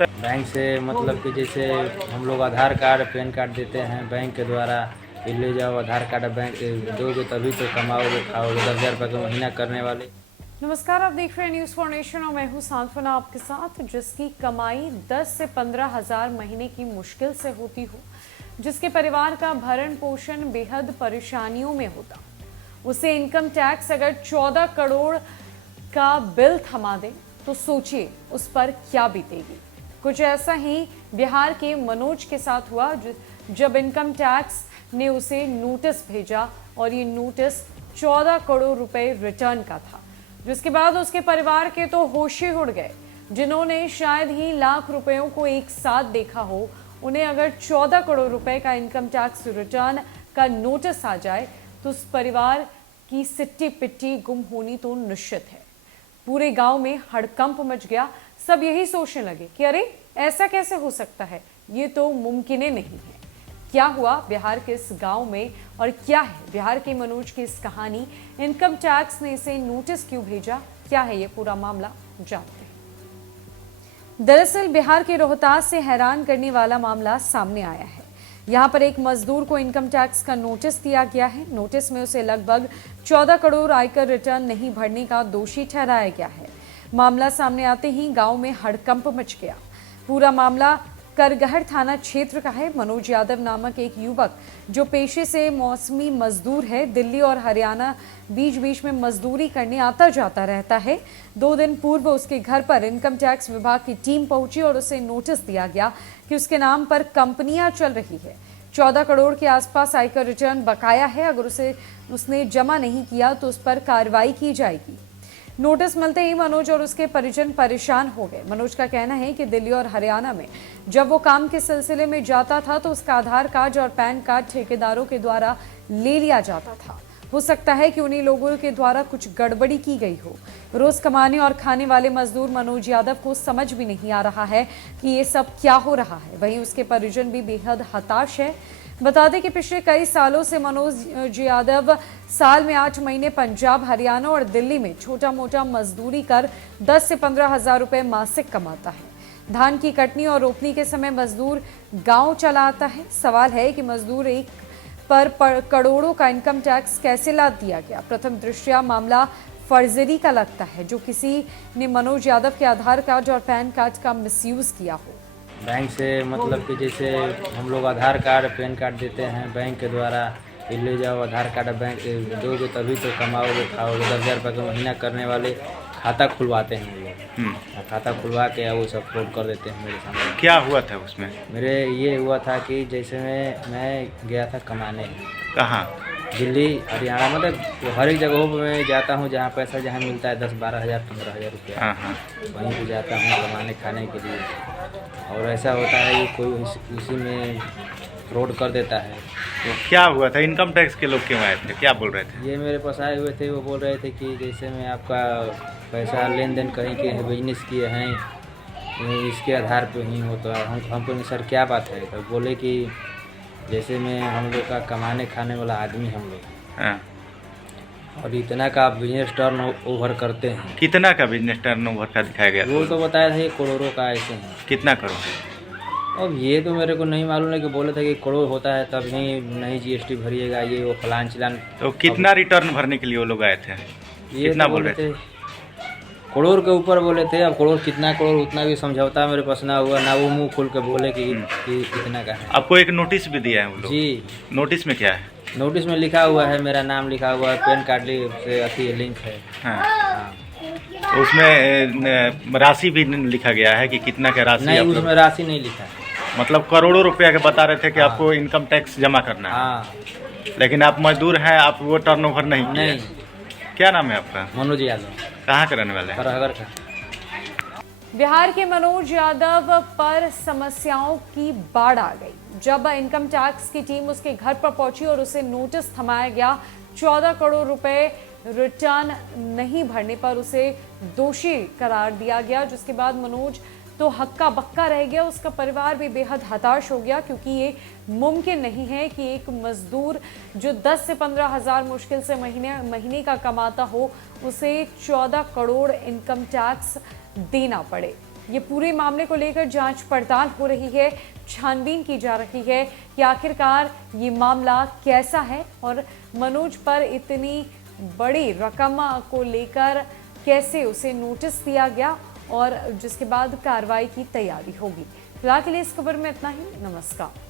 Tax. Bank से मतलब कि जैसे हम लोग आधार कार्ड पैन कार्ड देते हैं बैंक के द्वारा, ये ले जाओ आधार कार्ड बैंक दोगे तभी तो कमाओगे खाओगे, 10,000 रुपये का महीना करने वाले। नमस्कार, आप देख रहे हैं न्यूज़ फॉर नेशन और मैं हूं सांत्वना आपके साथ। जिसकी कमाई 10 से 15 हज़ार महीने की मुश्किल से होती हो, जिसके परिवार का भरण पोषण बेहद परेशानियों में होता, उसे इनकम टैक्स अगर 14 करोड़ का बिल थमा दे तो सोचिए उस पर क्या बीतेगी। कुछ ऐसा ही बिहार के मनोज के साथ हुआ, जब इनकम टैक्स ने उसे नोटिस भेजा और ये नोटिस 14 करोड़ रुपए रिटर्न का था, जिसके बाद उसके परिवार के तो होश ही उड़ गए। जिन्होंने शायद ही लाख रुपयों को एक साथ देखा हो, उन्हें अगर 14 करोड़ रुपए का इनकम टैक्स रिटर्न का नोटिस आ जाए तो उस परिवार की सिट्टी पिट्टी गुम होनी तो निश्चित है। पूरे गांव में हड़कंप मच गया। सब यही सोचने लगे कि अरे ऐसा कैसे हो सकता है, ये तो मुमकिन ही नहीं है। क्या हुआ बिहार के इस गांव में और क्या है बिहार के मनोज की इस कहानी? इनकम टैक्स ने इसे नोटिस क्यों भेजा? क्या है ये पूरा मामला, जानते हैं। दरअसल बिहार के रोहतास से हैरान करने वाला मामला सामने आया है। यहाँ पर एक मजदूर को इनकम टैक्स का नोटिस दिया गया है। नोटिस में उसे लगभग 14 करोड़ आयकर रिटर्न नहीं भरने का दोषी ठहराया गया है। मामला सामने आते ही गांव में हड़कंप मच गया। पूरा मामला करगहर थाना क्षेत्र का है। मनोज यादव नामक एक युवक जो पेशे से मौसमी मजदूर है, दिल्ली और हरियाणा बीच बीच में मजदूरी करने आता जाता रहता है। 2 दिन पूर्व उसके घर पर इनकम टैक्स विभाग की टीम पहुंची और उसे नोटिस दिया गया कि उसके नाम पर कंपनियां चल रही है। 14 करोड़ के आसपास आयकर रिटर्न बकाया है। अगर उसने जमा नहीं किया तो उस पर कार्रवाई की जाएगी। नोटिस मिलते ही मनोज और उसके परिजन परेशान हो गए। मनोज का कहना है कि दिल्ली और हरियाणा में जब वो काम के सिलसिले में जाता था तो उसका आधार कार्ड और पैन कार्ड ठेकेदारों के द्वारा ले लिया जाता था। हो सकता है कि उन्हीं लोगों के द्वारा कुछ गड़बड़ी की गई हो। रोज कमाने और खाने वाले मजदूर मनोज यादव को समझ भी नहीं आ रहा है कि ये सब क्या हो रहा है। वहीं उसके परिजन भी बेहद हताश है। बता दें कि पिछले कई सालों से मनोज यादव साल में 8 महीने पंजाब, हरियाणा और दिल्ली में छोटा मोटा मजदूरी कर 10 से 15 हज़ार रुपये मासिक कमाता है। धान की कटनी और रोपनी के समय मजदूर गांव चला आता है। सवाल है कि मजदूर एक पर करोड़ों का इनकम टैक्स कैसे लाद दिया गया? प्रथम दृष्टया मामला फर्जरी का लगता है, जो किसी ने मनोज यादव के आधार कार्ड और पैन कार्ड का मिसयूज किया हो। बैंक से मतलब कि जैसे हम लोग आधार कार्ड पैन कार्ड देते हैं बैंक के द्वारा, ये ले जाओ आधार कार्ड बैंक दोगे तभी तो कमाओगे खाओगे, 10,000 रुपये का महीना करने वाले खाता खुलवाते हैं हम लोग। खाता खुलवा के वो सब फ्रॉड कर देते हैं मेरे सामने। क्या हुआ था उसमें? मेरे ये हुआ था कि जैसे मैं गया था कमाने, कहाँ? दिल्ली हरियाणा, मतलब हर एक जगहों पर मैं जाता हूँ जहाँ पैसा जहाँ मिलता है 10-12 हज़ार 15 हज़ार रुपया, हाँ। वहीं पे जाता हूँ कमाने खाने के लिए। और ऐसा होता है कि कोई उसी में फ्रॉड कर देता है। तो क्या हुआ था? इनकम टैक्स के लोग क्यों आए थे? क्या बोल रहे थे? ये मेरे पास आए हुए थे, वो बोल रहे थे कि जैसे मैं आपका पैसा लेन देन कहीं के बिजनेस किए हैं, इसके आधार पे ही हो। तो हमको सर क्या बात है? तो बोले कि जैसे मैं हम लोग का कमाने खाने वाला आदमी हम लोग, हाँ। और इतना का बिजनेस टर्न ओवर करते हैं। कितना का बिजनेस टर्न ओवर का दिखाया गया? वो तो बताया था ये करोड़ों का ऐसे हैं। कितना करोड़? अब ये तो मेरे को नहीं मालूम है, कि बोले थे कि करोड़ होता है तब ही नहीं जीएसटी भरिएगा, ये वो फलान चिलान। तो कितना रिटर्न भरने के लिए वो लोग आए थे? ये कितना तो बोल रहे थे? करोड़ के ऊपर बोले थे। अब करोड़ कितना करोड़ उतना भी समझौता मेरे पास ना हुआ, ना वो मुंह खोल के बोले कि कितना का है। आपको एक नोटिस भी दिया है वो लोग? जी। नोटिस में क्या है? नोटिस में लिखा हुआ है, मेरा नाम लिखा हुआ है, पैन कार्ड से अथी लिंक है। हाँ। तो उसमें राशि भी लिखा गया है कि कितना का राशि? नहीं, उसमें राशि नहीं लिखा है। मतलब करोड़ों रुपया के बता रहे थे कि आपको इनकम टैक्स जमा करना है। हाँ। लेकिन आप मजदूर हैं, आप वो टर्नओवर नहीं किए। नहीं। क्या नाम है आपका? मनोज यादव। कहाँ के रहने वाले हैं? करहगर का। बिहार के मनोज यादव पर समस्याओं की बाढ़ आ गई जब इनकम टैक्स की टीम उसके घर पर पहुंची और उसे नोटिस थमाया गया। 14 करोड़ रुपए रिटर्न नहीं भरने पर उसे दोषी करार दिया गया, जिसके बाद मनोज तो हक्का बक्का रह गया। उसका परिवार भी बेहद हताश हो गया, क्योंकि ये मुमकिन नहीं है कि एक मजदूर जो 10 से 15 हज़ार मुश्किल से महीने का कमाता हो, उसे 14 करोड़ इनकम टैक्स देना पड़े। ये पूरे मामले को लेकर जांच पड़ताल हो रही है, छानबीन की जा रही है कि आखिरकार ये मामला कैसा है और मनोज पर इतनी बड़ी रकम को लेकर कैसे उसे नोटिस दिया गया और जिसके बाद कार्रवाई की तैयारी होगी। फिलहाल के लिए इस खबर में इतना ही। नमस्कार।